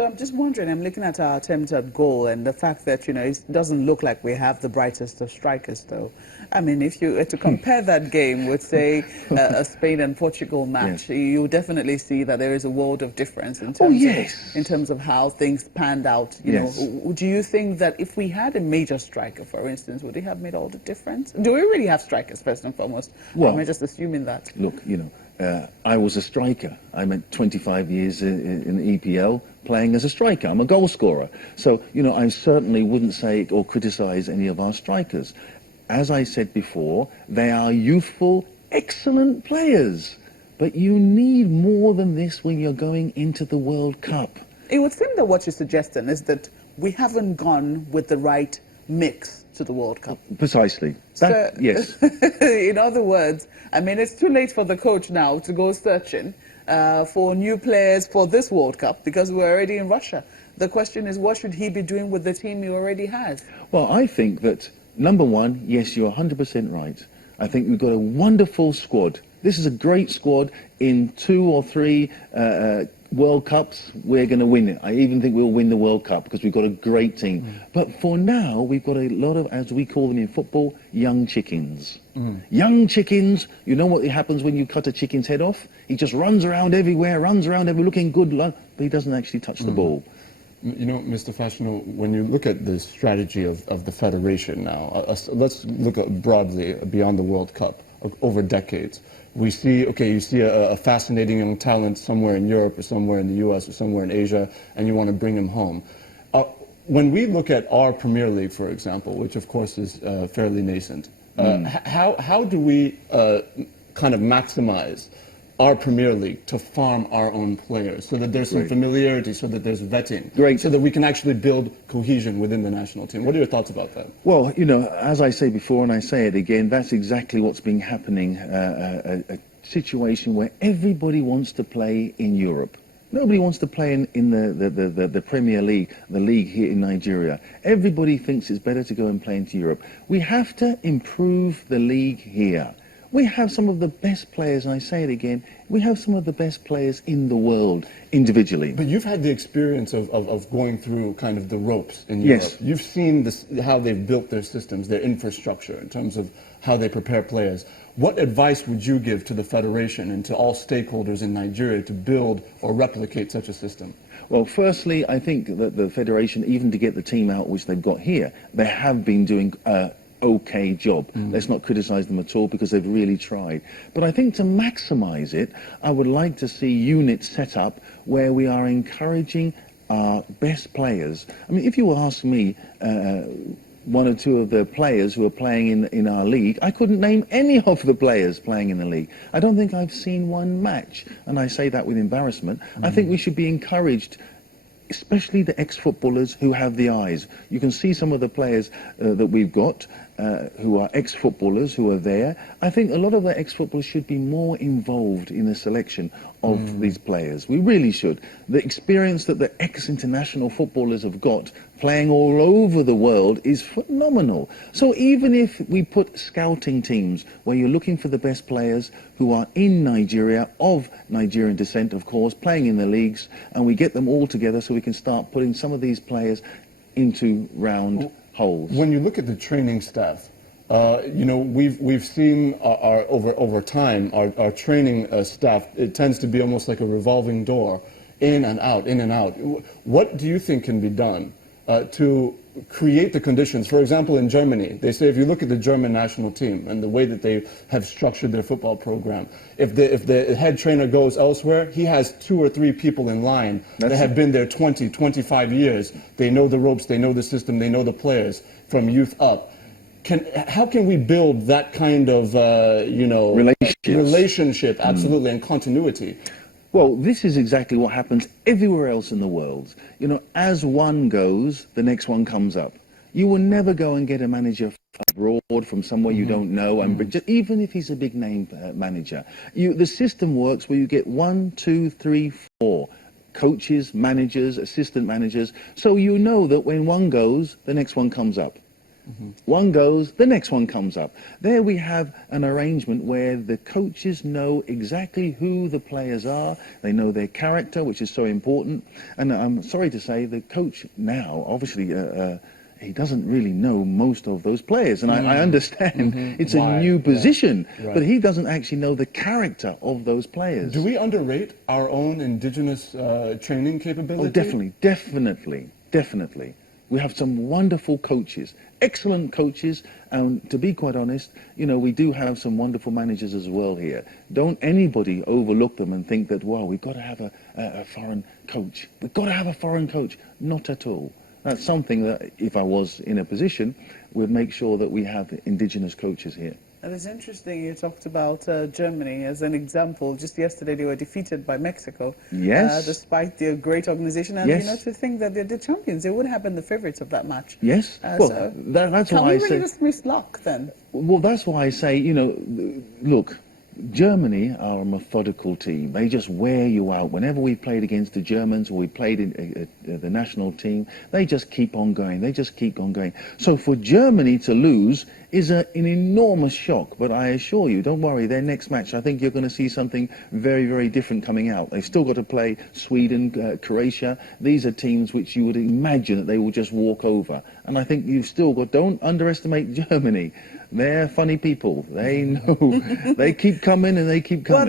So I'm just wondering, I'm looking at our attempt at goal and the fact that, it doesn't look like we have the brightest of strikers, though. I mean, if you were to compare that game with, say, a Spain and Portugal match, you definitely see that there is a world of difference in terms of how things panned out. Do you think that if we had a major striker, for instance, would it have made all the difference? Do we really have strikers, first and foremost? Well, or am I just assuming that? Look, I was a striker. I spent 25 years in the EPL playing as a striker. I'm a goal scorer. So, I certainly wouldn't say or criticize any of our strikers. As I said before, they are youthful, excellent players. But you need more than this when you're going into the World Cup. It would seem that what you're suggesting is that we haven't gone with the right mix to the World Cup. Precisely. Yes. In other words, I mean, it's too late for the coach now to go searching for new players for this World Cup because we're already in Russia. The question is, what should he be doing with the team he already has? Well, I think that, number one, yes, you're 100% right. I think we've got a wonderful squad. This is a great squad. In 2 or 3 World Cups, we're going to win it. I even think we'll win the World Cup because we've got a great team. But for now, we've got a lot of, as we call them in football, young chickens. Young chickens, you know what happens when you cut a chicken's head off? He just runs around everywhere, looking good, but he doesn't actually touch the ball. Mr. Fashanu, when you look at the strategy of the Federation now, let's look at broadly beyond the World Cup, over decades. We see, you see a fascinating young talent somewhere in Europe or somewhere in the US or somewhere in Asia, and you want to bring him home. When we look at our Premier League, for example, which of course is fairly nascent, how do we kind of maximize our Premier League to farm our own players so that there's some familiarity, so that there's vetting, so that we can actually build cohesion within the national team? What are your thoughts about that? Well, as I say before and I say it again, that's exactly what's been happening, a situation where everybody wants to play in Europe. Nobody wants to play in the Premier League, the league here in Nigeria. Everybody thinks it's better to go and play into Europe. We have to improve the league here. We have some of the best players, and I say it again, we have some of the best players in the world individually. But you've had the experience of going through kind of the ropes in Europe. Yes. You've seen how they've built their systems, their infrastructure, in terms of how they prepare players. What advice would you give to the Federation and to all stakeholders in Nigeria to build or replicate such a system? Well, firstly, I think that the Federation, even to get the team out which they've got here, they have been doing okay job. Let's not criticize them at all because they've really tried. But I think to maximize it, I would like to see units set up where we are encouraging our best players. I mean, if you ask me, 1 or 2 of the players who are playing in our league, I couldn't name any of the players playing in the league. I don't think I've seen one match, and I say that with embarrassment. I think we should be encouraged, especially the ex-footballers who have the eyes. You can see some of the players that we've got who are ex-footballers who are there. I think a lot of the ex-footballers should be more involved in the selection of these players. We really should. The experience that the ex-international footballers have got playing all over the world is phenomenal. So even if we put scouting teams where you're looking for the best players who are in Nigeria, of Nigerian descent of course, playing in the leagues, and we get them all together so we can start putting some of these players into round holes. When you look at the training staff, we've seen over time our training staff, it tends to be almost like a revolving door, in and out, in and out. What do you think can be done to create the conditions? For example, in Germany, they say if you look at the German national team and the way that they have structured their football program, if the head trainer goes elsewhere, he has 2 or 3 people in line that have been there 20, 25 years. They know the ropes, they know the system, they know the players from youth up. How can we build that kind of, relationship, absolutely, and continuity? Well, this is exactly what happens everywhere else in the world. As one goes, the next one comes up. You will never go and get a manager abroad from somewhere you don't know, and even if he's a big name manager. The system works where you get 1, 2, 3, 4 coaches, managers, assistant managers, so you know that when one goes, the next one comes up. One goes, the next one comes up. There we have an arrangement where the coaches know exactly who the players are. They know their character, which is so important. And I'm sorry to say, the coach now, obviously, he doesn't really know most of those players. And I understand it's Why? a new position, Right. but he doesn't actually know the character of those players. Do we underrate our own indigenous training capability? Oh, definitely. We have some wonderful coaches, excellent coaches, and to be quite honest, you know, we do have some wonderful managers as well here. Don't anybody overlook them and think that, well, we've got to have a foreign coach. We've got to have a foreign coach. Not at all. That's something that, if I was in a position, we'd make sure that we have indigenous coaches here. And it's interesting you talked about Germany as an example. Just yesterday they were defeated by Mexico. Yes. Despite their great organization. And Yes. you know, to think that they're the champions, they would have been the favourites of that match. Yes. So That's can why we I really say. just miss luck then? Well, that's why I say, you know, look, Germany are a methodical team. They just wear you out. Whenever we played against the Germans or we played in the national team, they just keep on going. They just keep on going. So for Germany to lose is an enormous shock. But I assure you, don't worry, their next match, I think you're going to see something very, very different coming out. They've still got to play Sweden, Croatia. These are teams which you would imagine that they will just walk over. And I think you've still got, don't underestimate Germany. They're funny people. They know. They keep coming and they keep coming.